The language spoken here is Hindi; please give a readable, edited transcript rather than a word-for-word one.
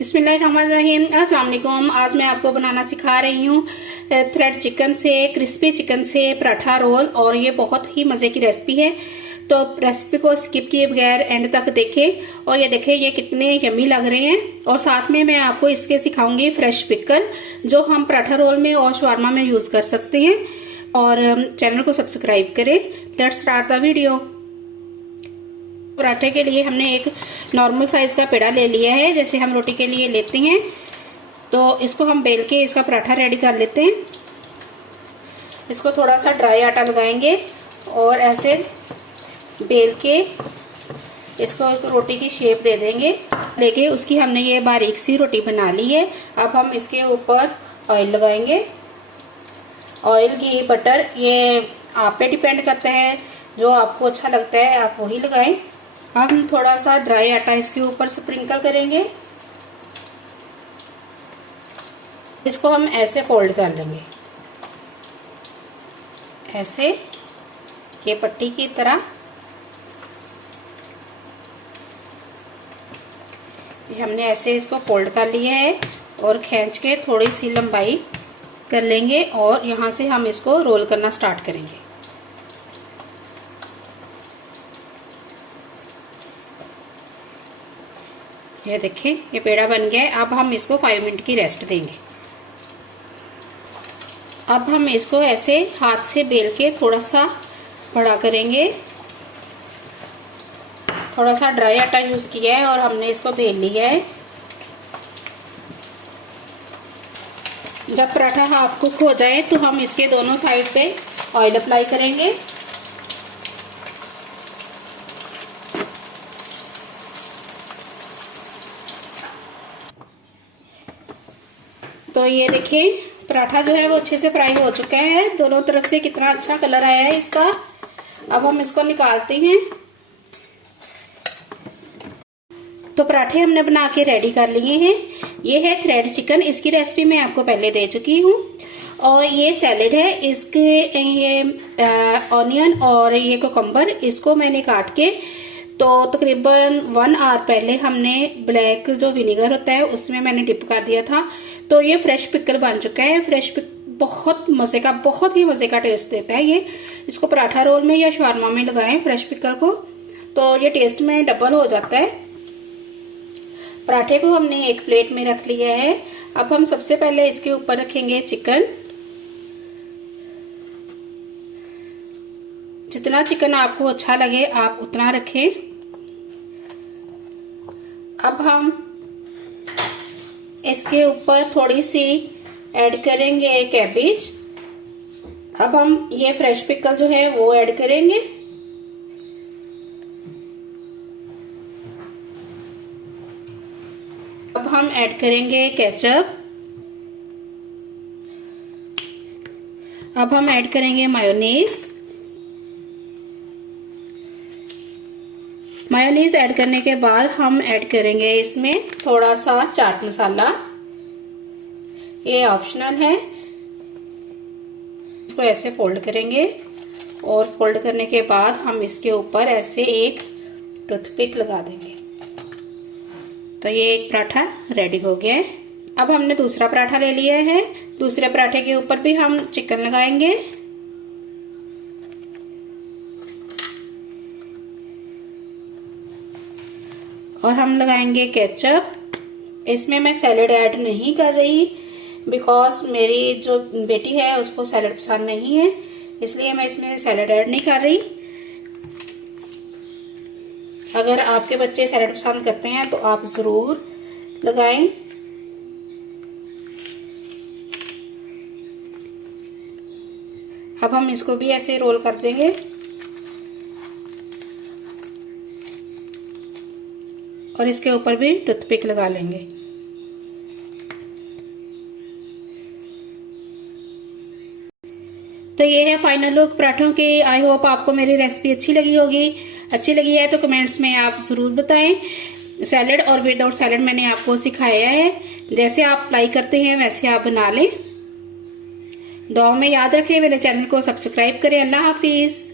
बिस्मिल्लाहिर्रहमानिर्रहीम। अस्सलाम वालेकुम। आज मैं आपको बनाना सिखा रही हूँ थ्रेड चिकन से, क्रिस्पी चिकन से पराठा रोल, और ये बहुत ही मज़े की रेसिपी है। तो रेसिपी को स्किप किए बगैर एंड तक देखें। और ये देखें ये कितने यम्मी लग रहे हैं। और साथ में मैं आपको इसके सिखाऊंगी फ्रेश पिकल, जो हम पराठा रोल में और शवारमा में यूज़ कर सकते हैं। और चैनल को सब्सक्राइब करें। Let's start the video. पराठे के लिए हमने एक नॉर्मल साइज का पेड़ा ले लिया है, जैसे हम रोटी के लिए लेते हैं। तो इसको हम बेल के इसका पराठा रेडी कर लेते हैं। इसको थोड़ा सा ड्राई आटा लगाएंगे और ऐसे बेल के इसको रोटी की शेप दे देंगे। लेके उसकी हमने ये बारीक सी रोटी बना ली है। अब हम इसके ऊपर ऑयल लगाएंगे। ऑयल, घी, बटर ये आप पे डिपेंड करता है, जो आपको अच्छा लगता है आप वही लगाएं। अब हम थोड़ा सा ड्राई आटा इसके ऊपर स्प्रिंकल करेंगे। इसको हम ऐसे फोल्ड कर लेंगे, ऐसे ये पट्टी की तरह। हमने ऐसे इसको फोल्ड कर लिया है और खींच के थोड़ी सी लंबाई कर लेंगे और यहाँ से हम इसको रोल करना स्टार्ट करेंगे। ये देखें ये पेड़ा बन गया है। अब हम इसको 5 मिनट की रेस्ट देंगे। अब हम इसको ऐसे हाथ से बेल के थोड़ा सा बड़ा करेंगे। थोड़ा सा ड्राई आटा यूज किया है और हमने इसको बेल लिया है। जब पराठा हाफ कुक हो जाए तो हम इसके दोनों साइड पे ऑयल अप्लाई करेंगे। तो ये देखिए पराठा जो है वो अच्छे से फ्राई हो चुका है। दोनों तरफ से कितना अच्छा कलर आया है इसका। अब हम इसको निकालते हैं। तो पराठे हमने बना के रेडी कर लिए हैं। ये है थ्रेड चिकन, इसकी रेसिपी मैं आपको पहले दे चुकी हूँ। और ये सैलेड है, इसके ये ऑनियन और ये कोकम्बर, इसको मैंने काट के तो तकरीबन 1 आवर पहले हमने ब्लैक जो विनेगर होता है उसमें मैंने डिप कर दिया था। तो ये फ्रेश पिकल बन चुका है। फ्रेश बहुत मजे का, बहुत ही मजे का टेस्ट देता है ये। इसको पराठा रोल में या शवारमा में लगाएं फ्रेश पिकल को, तो ये टेस्ट में डबल हो जाता है। पराठे को हमने एक प्लेट में रख लिया है। अब हम सबसे पहले इसके ऊपर रखेंगे चिकन। जितना चिकन आपको अच्छा लगे आप उतना रखें। अब हम इसके ऊपर थोड़ी सी ऐड करेंगे कैबेज। अब हम ये फ्रेश पिकल जो है वो ऐड करेंगे। अब हम ऐड करेंगे केचप। अब हम ऐड करेंगे मायोनीज। मायोनीज ऐड करने के बाद हम ऐड करेंगे इसमें थोड़ा सा चाट मसाला। ये ऑप्शनल है। इसको ऐसे फोल्ड करेंगे और फोल्ड करने के बाद हम इसके ऊपर ऐसे एक टूथपिक लगा देंगे। तो ये एक पराठा रेडी हो गया है। अब हमने दूसरा पराठा ले लिया है। दूसरे पराठे के ऊपर भी हम चिकन लगाएंगे। और हम लगाएंगे केचप। इसमें मैं सैलेड ऐड नहीं कर रही, बिकॉज मेरी जो बेटी है उसको सैलेड पसंद नहीं है, इसलिए मैं इसमें सैलेड ऐड नहीं कर रही। अगर आपके बच्चे सैलेड पसंद करते हैं तो आप जरूर लगाएं। अब हम इसको भी ऐसे रोल कर देंगे और इसके ऊपर भी टूथपिक लगा लेंगे। तो ये है फाइनल लुक पराठों के। आई होप आपको मेरी रेसिपी अच्छी लगी होगी। अच्छी लगी है तो कमेंट्स में आप ज़रूर बताएं। सैलेड और विदाउट सैलेड मैंने आपको सिखाया है। जैसे आप अप्लाई करते हैं वैसे आप बना लें। दुआ में याद रखें, मेरे चैनल को सब्सक्राइब करें। अल्लाह हाफिज़।